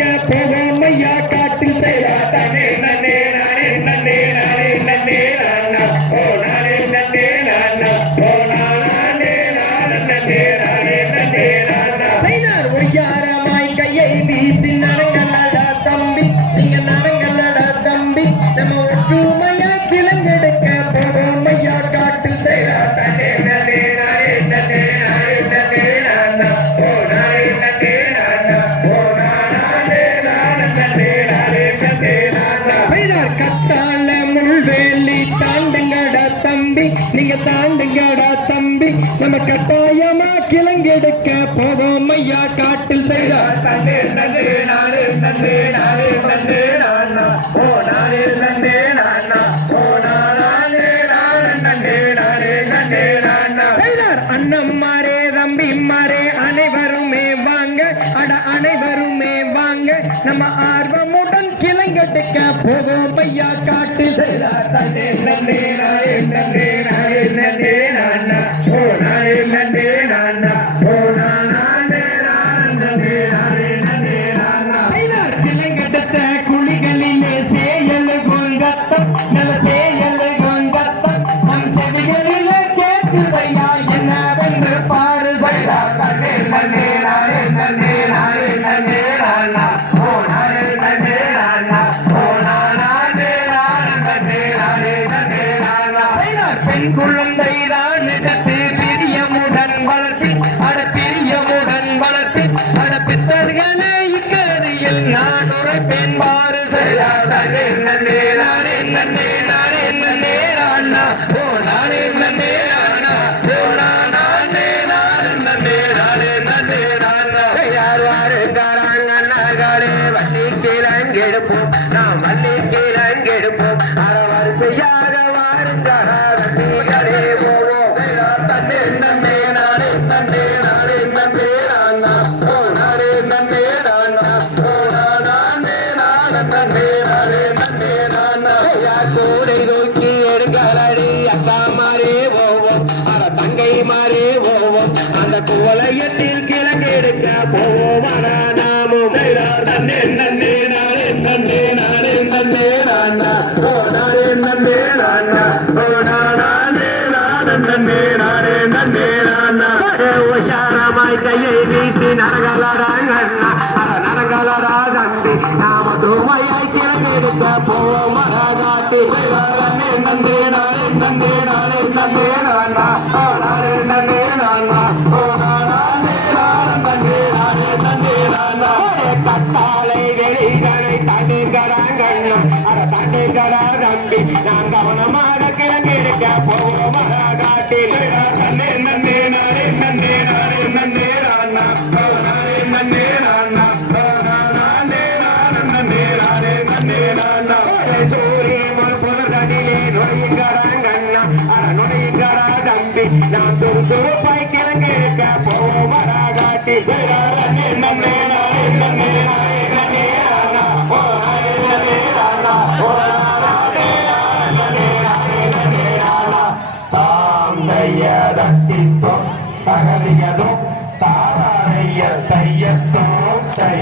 கிளங்கெடுக்க போவோம் காட்டில் செய்தார் நன்னே நானே நன்னே நானே நன்னே நானா ஓ நானே நன்னே நானா ஓ நானே நானே நன்னே நானே நன்னே நானா செய்தார் ஒய்யாரமாய் கையை வீசினார். நீங்க தாண்டுங்கடா தம்பி. நம்ம கட்டாயமா கிளங்கெடுக்க போவோம் ஐயா. காட்டில் செய்தார் தன்னே நன்னே நானே நன்னே நானே நன்னே நானா. ஓ நானே நன்னே நானா. ஓ நானே நானே நன்னே நானே நன்னே நானா. செய்தார் அண்ணம்மாரே தம்பிமாரே கிளங்கெடுக்க போதும் பையா காட்டு. செய்தார் பெண் குழந்தை தான் எடுத்து பிரியமுடன் வளர்ப்பி அட பிரியமுடன் வளர்ப்பி அட பித்தர்களே இக்கதியில் நான் உரைப்பேன் பாரு செய்தார் தன்னே நன்னே நானே நன்னே நானே நன்னே ஓ நானே நன்னே நானா ஓ நானே நானே நன்னே நானே நன்னே யார் நகரே குவளையத்தில் கிழங்கெடுக்க போவோம் நாமும் செய்தார் நன்னே நானே நன்னே நானே நன்னே நானா ஓ நானே நன்னே நானா ஓ நானே நானே நன்னே நானே நன்னே நானா உஷாரமாய் கையை வீசி நடகலடாங்க நடகலடா நான் கவனமாக கிழங்கெடுக்க போவோம் மரகாட்டி நன்னே நன்னே நானே நன்னே நானே நன்னே நானா ஓ நானே நன்னே நானா ஓ நானே நானே நன்னே நானே நன்னே நானா சூரியன் புதர்களிலே நுழைகிறாங்கண்ணா அட நுழைகிறா தம்பி நான் துரு துருப்பாய் கிழங்கெடுக்க போவோம் மரகாட்டி சாந்தைய தகதியதும் தாரைய செய்ய தோட்டை